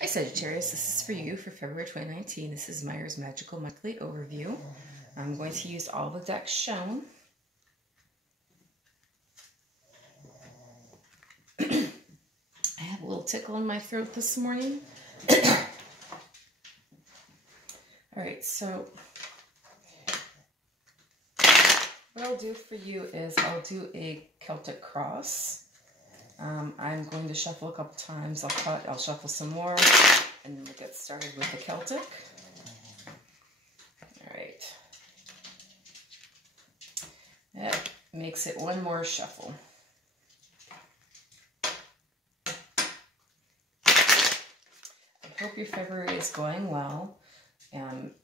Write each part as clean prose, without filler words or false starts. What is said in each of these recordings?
Hi Sagittarius, this is for you for February 2019. This is Myers Magical Monthly Overview. I'm going to use all the decks shown. I have a little tickle in my throat this morning. Alright, so what I'll do for you is I'll do a Celtic cross. I'm going to shuffle a couple times. I'll shuffle some more, and then we'll get started with the Celtic. All right. That makes it one more shuffle. I hope your February is going well.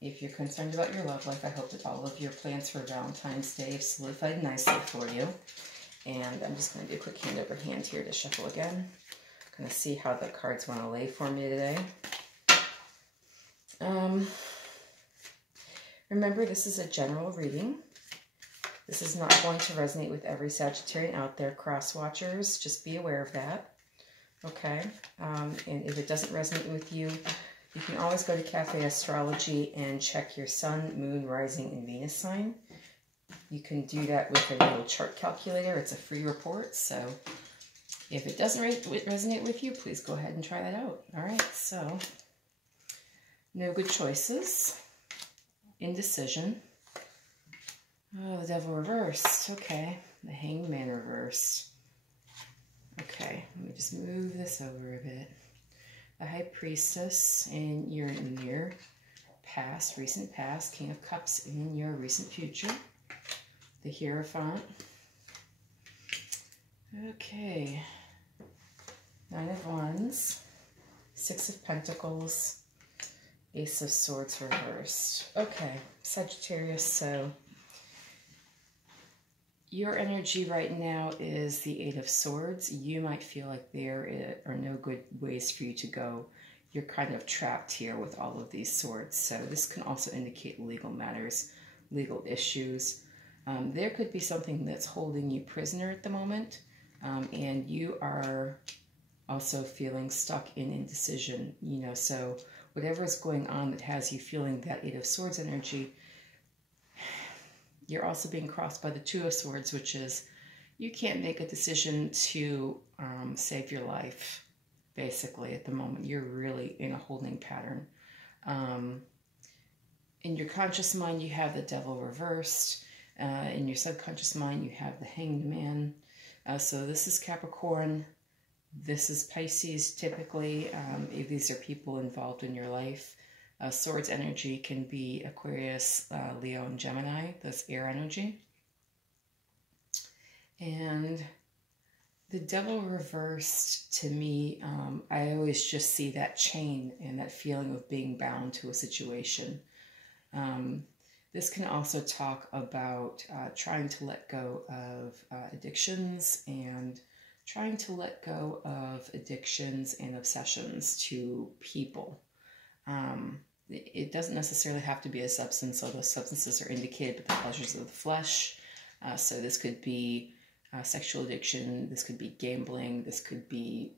If you're concerned about your love life, I hope that all of your plans for Valentine's Day have solidified nicely for you. And I'm just going to do a quick hand over hand here to shuffle again. I'm going to see how the cards want to lay for me today. Remember, this is a general reading. This is not going to resonate with every Sagittarian out there. Cross watchers, just be aware of that. Okay? And if it doesn't resonate with you, you can always go to Cafe Astrology and check your sun, moon, rising, and Venus sign. You can do that with a little chart calculator. It's a free report, so if it doesn't resonate with you, please go ahead and try that out. All right, so no good choices, indecision. Oh, the Devil reversed. Okay, the Hanged Man reversed. Okay, let me just move this over a bit. The High Priestess in your near past, recent past. King of Cups in your recent future. The Hierophant. Okay. 9 of Wands. 6 of Pentacles. Ace of Swords reversed. Okay, Sagittarius, so your energy right now is the 8 of Swords. You might feel like there are no good ways for you to go. You're kind of trapped here with all of these swords. So this can also indicate legal matters, legal issues. There could be something that's holding you prisoner at the moment, and you are also feeling stuck in indecision, you know, so whatever is going on that has you feeling that 8 of Swords energy, you're also being crossed by the 2 of Swords, which is you can't make a decision to save your life, basically, at the moment. You're really in a holding pattern. In your conscious mind, you have the Devil reversed. In your subconscious mind, you have the Hanged Man. So this is Capricorn. This is Pisces, typically, if these are people involved in your life. Swords energy can be Aquarius, Leo, and Gemini. That's air energy. And the Devil reversed, to me, I always just see that chain and that feeling of being bound to a situation. This can also talk about trying to let go of addictions and trying to let go of addictions and obsessions to people. It doesn't necessarily have to be a substance, although substances are indicated with the pleasures of the flesh. So this could be sexual addiction, this could be gambling, this could be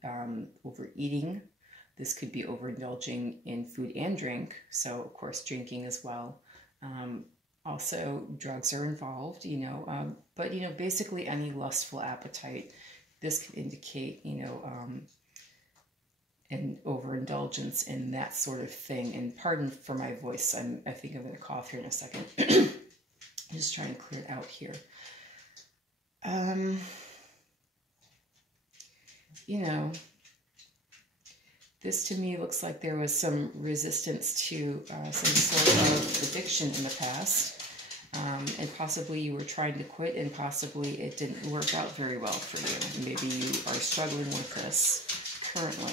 overeating, this could be overindulging in food and drink, so of course drinking as well. Also, drugs are involved, you know, but, you know, basically any lustful appetite. This can indicate, you know, an overindulgence in that sort of thing. And pardon for my voice, I think I'm going to cough here in a second. Just trying to clear it out here. You know, this to me looks like there was some resistance to some sort of addiction in the past. And possibly you were trying to quit, and possibly it didn't work out very well for you. Maybe you are struggling with this currently.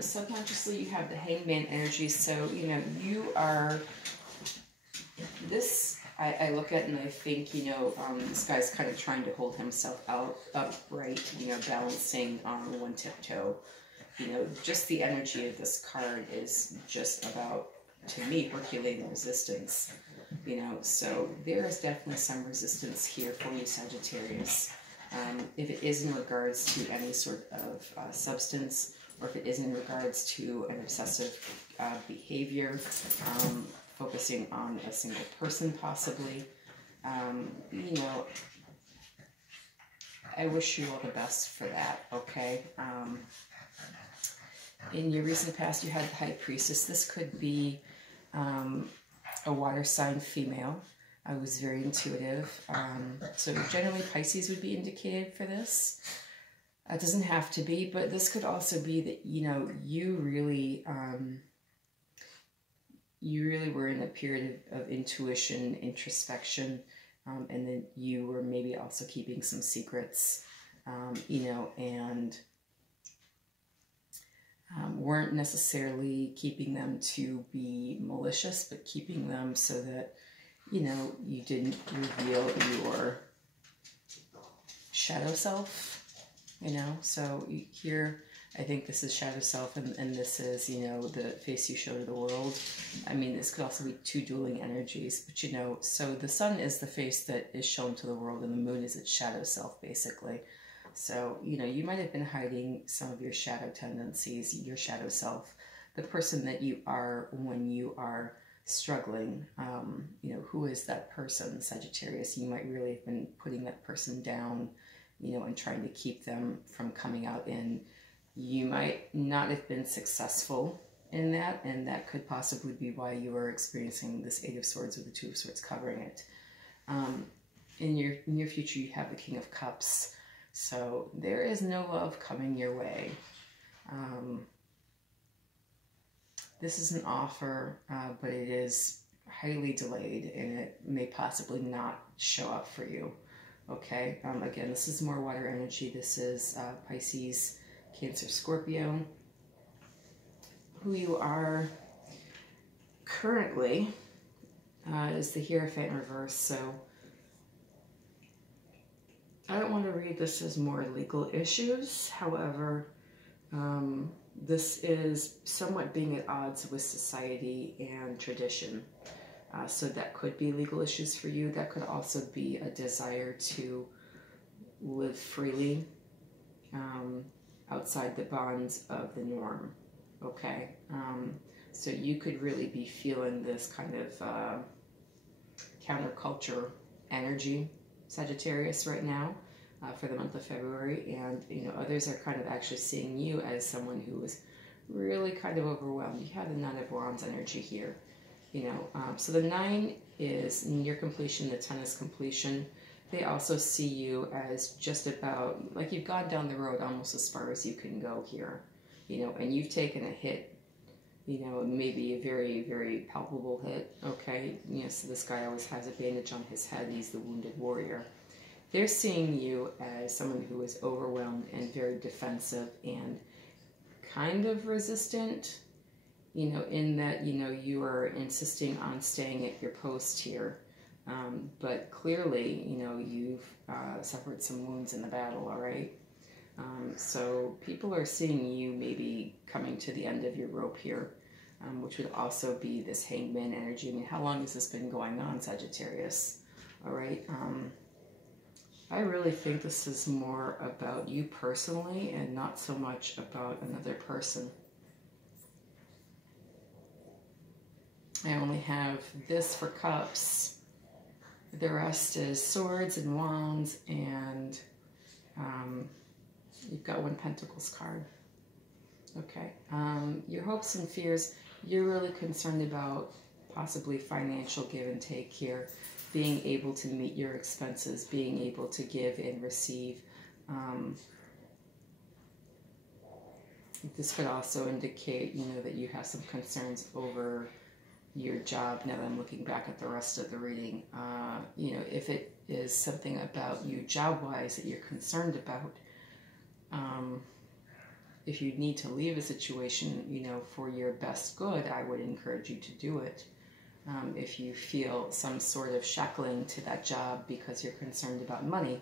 Subconsciously, you have the Hanged Man energy, so, you know, you are, this, I look at and I think, you know, this guy's kind of trying to hold himself upright, you know, balancing on one tiptoe. You know, just the energy of this card is just about, to me, Herculean resistance. You know, so there is definitely some resistance here for you, Sagittarius. If it is in regards to any sort of substance, or if it is in regards to an obsessive behavior, focusing on a single person possibly, you know, I wish you all the best for that, okay? In your recent past, you had the High Priestess. This could be a water sign female. I was very intuitive. So generally Pisces would be indicated for this. It doesn't have to be, but this could also be that, you know, you really were in a period of intuition, introspection, and then you were maybe also keeping some secrets, you know, and weren't necessarily keeping them to be malicious, but keeping them so that, you know, you didn't reveal your shadow self, you know. So here, I think this is shadow self, and this is, you know, the face you show to the world. I mean, this could also be two dueling energies, but you know, so the sun is the face that is shown to the world, and the moon is its shadow self, basically. So, you know, you might have been hiding some of your shadow tendencies, your shadow self, the person that you are when you are struggling. You know, who is that person, Sagittarius? You might really have been putting that person down, you know, and trying to keep them from coming out in. You might not have been successful in that, and that could possibly be why you are experiencing this Eight of Swords with the Two of Swords covering it. In your near future, you have the King of Cups. So there is no love coming your way. This is an offer, but it is highly delayed, and it may possibly not show up for you. Okay, again, this is more water energy. This is Pisces, Cancer, Scorpio. Who you are currently is the Hierophant in reverse, so I don't want to read this as more legal issues. However, this is somewhat being at odds with society and tradition. So that could be legal issues for you. That could also be a desire to live freely outside the bonds of the norm. Okay? So you could really be feeling this kind of counterculture energy, Sagittarius, right now for the month of February. And, you know, others are kind of actually seeing you as someone who is really kind of overwhelmed. You have the Nine of Wands energy here. You know, so the 9 is near completion, the 10 is completion. They also see you as just about, like you've gone down the road almost as far as you can go here, you know, and you've taken a hit, you know, maybe a very, very palpable hit, okay? You know, so this guy always has a bandage on his head. He's the wounded warrior. They're seeing you as someone who is overwhelmed and very defensive and kind of resistant, you know, in that, you know, you are insisting on staying at your post here. But clearly, you know, you've suffered some wounds in the battle, all right? So people are seeing you maybe coming to the end of your rope here, which would also be this Hangman energy. I mean, how long has this been going on, Sagittarius? All right? I really think this is more about you personally and not so much about another person. I only have this for cups. The rest is swords and wands, and you've got one Pentacles card. Okay. Your hopes and fears, you're really concerned about possibly financial give and take here, being able to meet your expenses, being able to give and receive. This could also indicate, you know, that you have some concerns over your job. Now that I'm looking back at the rest of the reading, you know, if it is something about you job-wise that you're concerned about, if you need to leave a situation, you know, for your best good, I would encourage you to do it. If you feel some sort of shackling to that job because you're concerned about money,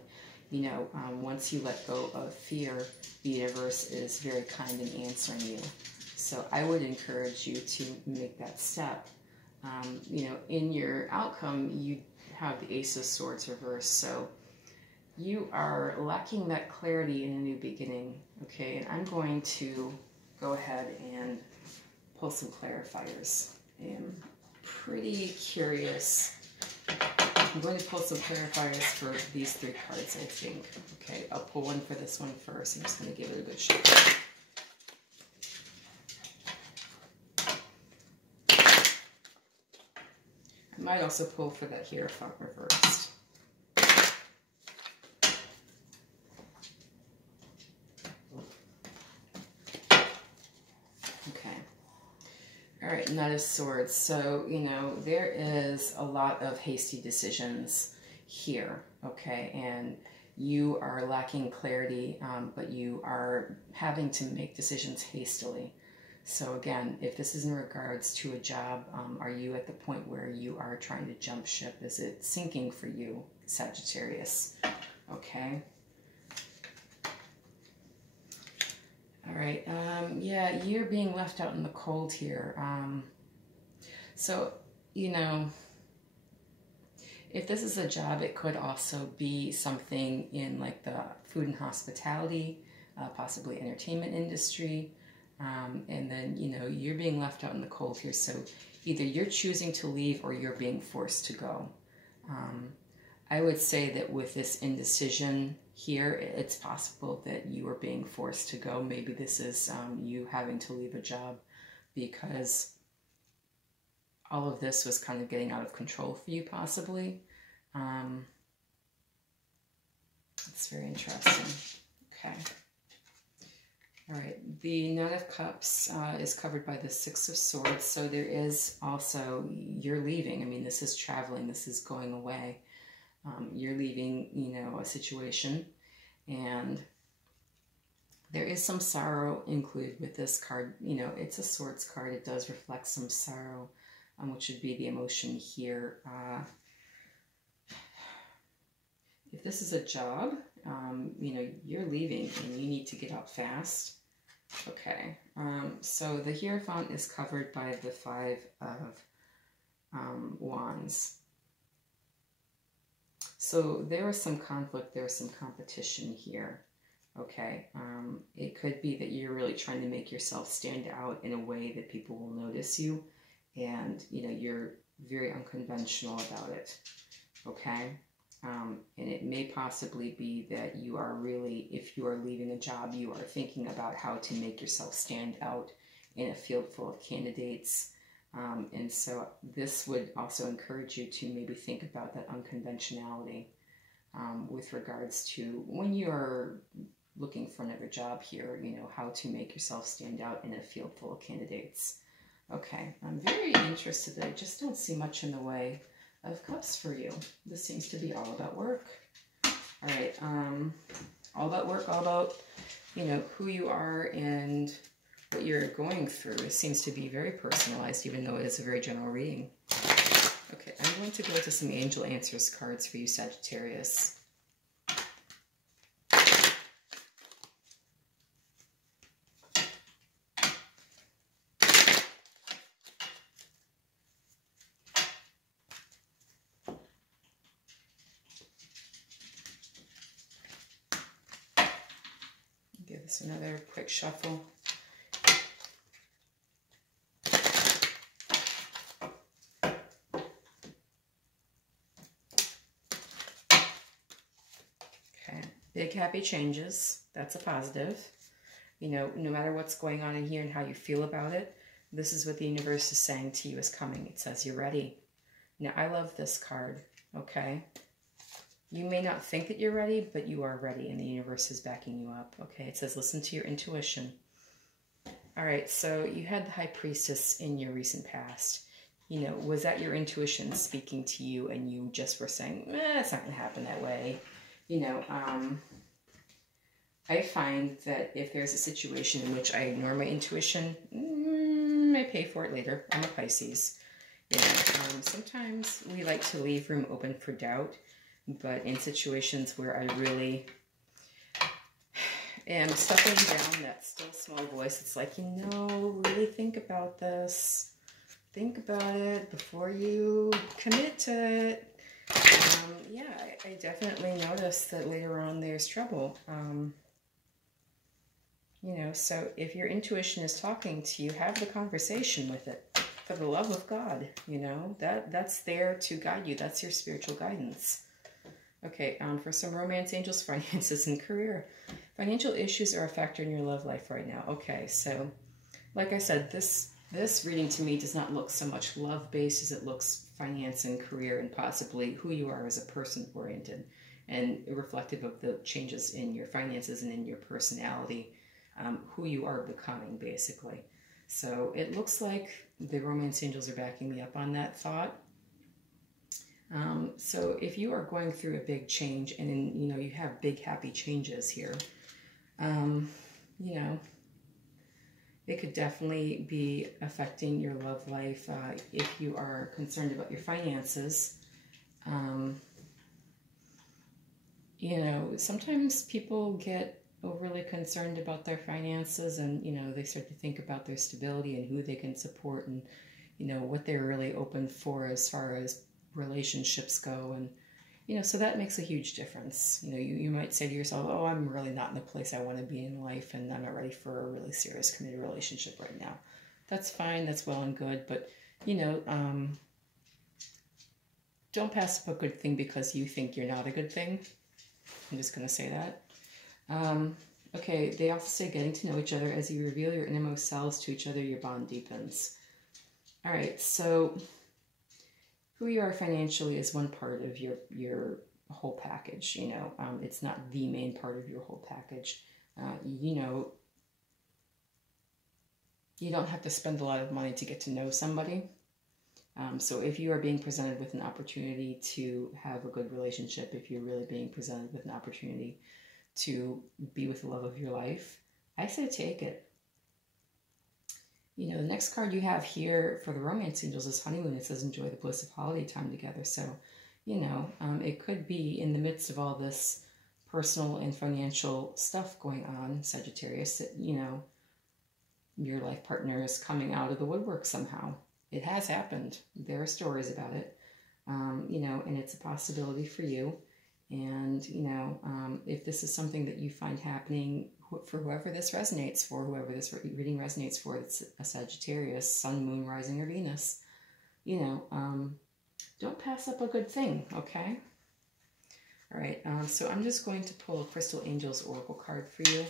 you know, once you let go of fear, the universe is very kind in answering you. So I would encourage you to make that step. You know, in your outcome, you have the Ace of Swords reversed. So you are lacking that clarity in a new beginning, okay? And I'm going to go ahead and pull some clarifiers. I'm pretty curious. I'm going to pull some clarifiers for these three cards, I think. Okay, I'll pull one for this one first. I'm just going to give it a good shake. I might also pull for that Hierophant reversed. Okay. All right, Knight of Swords. So, you know, there is a lot of hasty decisions here, okay? And you are lacking clarity, but you are having to make decisions hastily. So again, if this is in regards to a job, are you at the point where you are trying to jump ship? Is it sinking for you, Sagittarius? Okay. All right. Yeah, you're being left out in the cold here. So, you know, if this is a job, it could also be something in like the food and hospitality, possibly entertainment industry. And then, you know, you're being left out in the cold here. So either you're choosing to leave or you're being forced to go. I would say that with this indecision here, it's possible that you are being forced to go. Maybe this is you having to leave a job because all of this was kind of getting out of control for you, possibly. It's very interesting. Okay. All right, the Nine of Cups is covered by the Six of Swords, so there is also, you're leaving. I mean, this is traveling, this is going away. You're leaving, you know, a situation, and there is some sorrow included with this card. You know, it's a Swords card. It does reflect some sorrow, which would be the emotion here. If this is a job, you know, you're leaving and you need to get out fast. Okay, so the Hierophant is covered by the Five of Wands. So there is some conflict, there is some competition here. Okay, it could be that you're really trying to make yourself stand out in a way that people will notice you, and, you know, you're very unconventional about it. Okay. And it may possibly be that you are really, if you are leaving a job, you are thinking about how to make yourself stand out in a field full of candidates. And so this would also encourage you to maybe think about that unconventionality with regards to when you're looking for another job here, you know, how to make yourself stand out in a field full of candidates. Okay, I'm very interested. I just don't see much in the way of Cups for you. This seems to be all about work. All right, all about work, all about, you know, who you are and what you're going through. It seems to be very personalized, even though it is a very general reading. Okay, I'm going to go into some Angel Answers cards for you, Sagittarius. Give this another quick shuffle. Okay, big happy changes. That's a positive. You know, no matter what's going on in here and how you feel about it, this is what the universe is saying to you is coming. It says you're ready. Now, I love this card, okay? You may not think that you're ready, but you are ready, and the universe is backing you up, okay? It says, listen to your intuition. All right, so you had the High Priestess in your recent past. You know, was that your intuition speaking to you, and you just were saying, it's not going to happen that way? You know, I find that if there's a situation in which I ignore my intuition, I pay for it later. I'm a Pisces. You know, sometimes we like to leave room open for doubt. But in situations where I really am stuffing down that still small voice, it's like, you know, really think about this. Think about it before you commit to it. Yeah, I definitely noticed that later on there's trouble. You know, so if your intuition is talking to you, have the conversation with it. For the love of God, you know, that's there to guide you. That's your spiritual guidance. Okay, for some romance, angels, finances, and career. Financial issues are a factor in your love life right now. Okay, so like I said, this reading to me does not look so much love-based as it looks finance and career and possibly who you are as a person oriented and reflective of the changes in your finances and in your personality, who you are becoming, basically. So it looks like the romance angels are backing me up on that thought. So if you are going through a big change and, you know, you have big happy changes here, you know, it could definitely be affecting your love life if you are concerned about your finances. You know, sometimes people get overly concerned about their finances and, you know, they start to think about their stability and who they can support and, you know, what they're really open for as far as relationships go. And, you know, so that makes a huge difference. You know, you might say to yourself, oh, I'm really not in the place I want to be in life and I'm not ready for a really serious committed relationship right now. That's fine. That's well and good. But, you know, don't pass up a good thing because you think you're not a good thing. I'm just going to say that. Okay, they also say getting to know each other. As you reveal your innermost selves to each other, your bond deepens. All right, so who you are financially is one part of your whole package. You know, it's not the main part of your whole package. You know, you don't have to spend a lot of money to get to know somebody. So if you are being presented with an opportunity to have a good relationship, if you're really being presented with an opportunity to be with the love of your life, I say take it. You know, the next card you have here for the romance angels is honeymoon. It says enjoy the bliss of holiday time together. So, you know, it could be in the midst of all this personal and financial stuff going on, Sagittarius, that, you know, your life partner is coming out of the woodwork somehow. It has happened. There are stories about it, you know, and it's a possibility for you. And, you know, if this is something that you find happening for whoever this resonates for, whoever this reading resonates for, it's a Sagittarius, Sun, Moon, Rising, or Venus, you know, don't pass up a good thing, okay? All right, so I'm just going to pull a Crystal Angels Oracle card for you.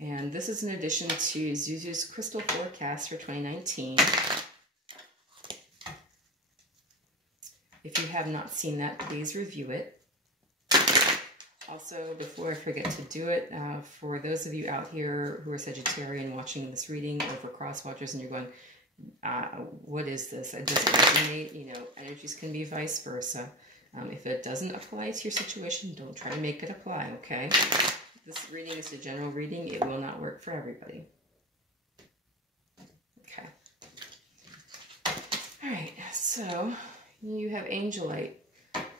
And this is in addition to Zuzu's Crystal Forecast for 2019. If you have not seen that, please review it. Also, before I forget to do it, for those of you out here who are Sagittarian watching this reading, or for cross-watchers and you're going, what is this? It doesn't resonate. You know, energies can be vice versa. If it doesn't apply to your situation, don't try to make it apply, okay? This reading is a general reading. It will not work for everybody. Okay. All right, so you have Angelite,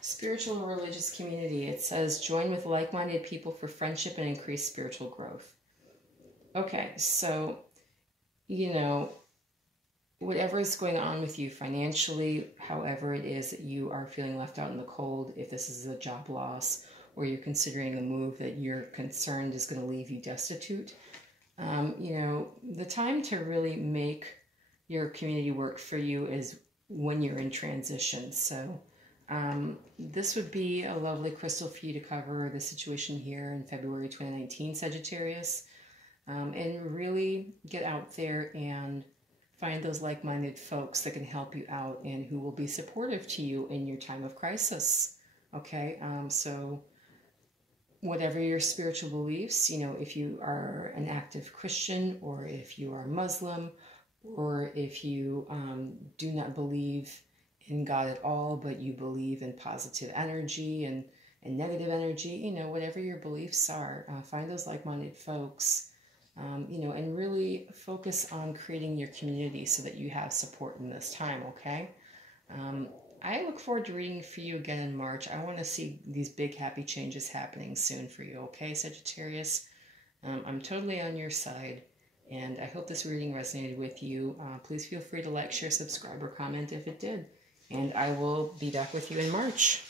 spiritual or religious community. It says join with like-minded people for friendship and increased spiritual growth. Okay, so, you know, whatever is going on with you financially, however it is that you are feeling left out in the cold, if this is a job loss or you're considering a move that you're concerned is going to leave you destitute, you know, the time to really make your community work for you is when you're in transition. So this would be a lovely crystal for you to cover the situation here in February 2019, Sagittarius, and really get out there and find those like-minded folks that can help you out and who will be supportive to you in your time of crisis. Okay, so whatever your spiritual beliefs, you know, if you are an active Christian or if you are Muslim or if you do not believe in God at all, but you believe in positive energy and negative energy, you know, whatever your beliefs are, find those like-minded folks, you know, and really focus on creating your community so that you have support in this time, okay? I look forward to reading for you again in March. I want to see these big happy changes happening soon for you, okay, Sagittarius? I'm totally on your side, And I hope this reading resonated with you. Please feel free to like, share, subscribe, or comment if it did. And I will be back with you in March.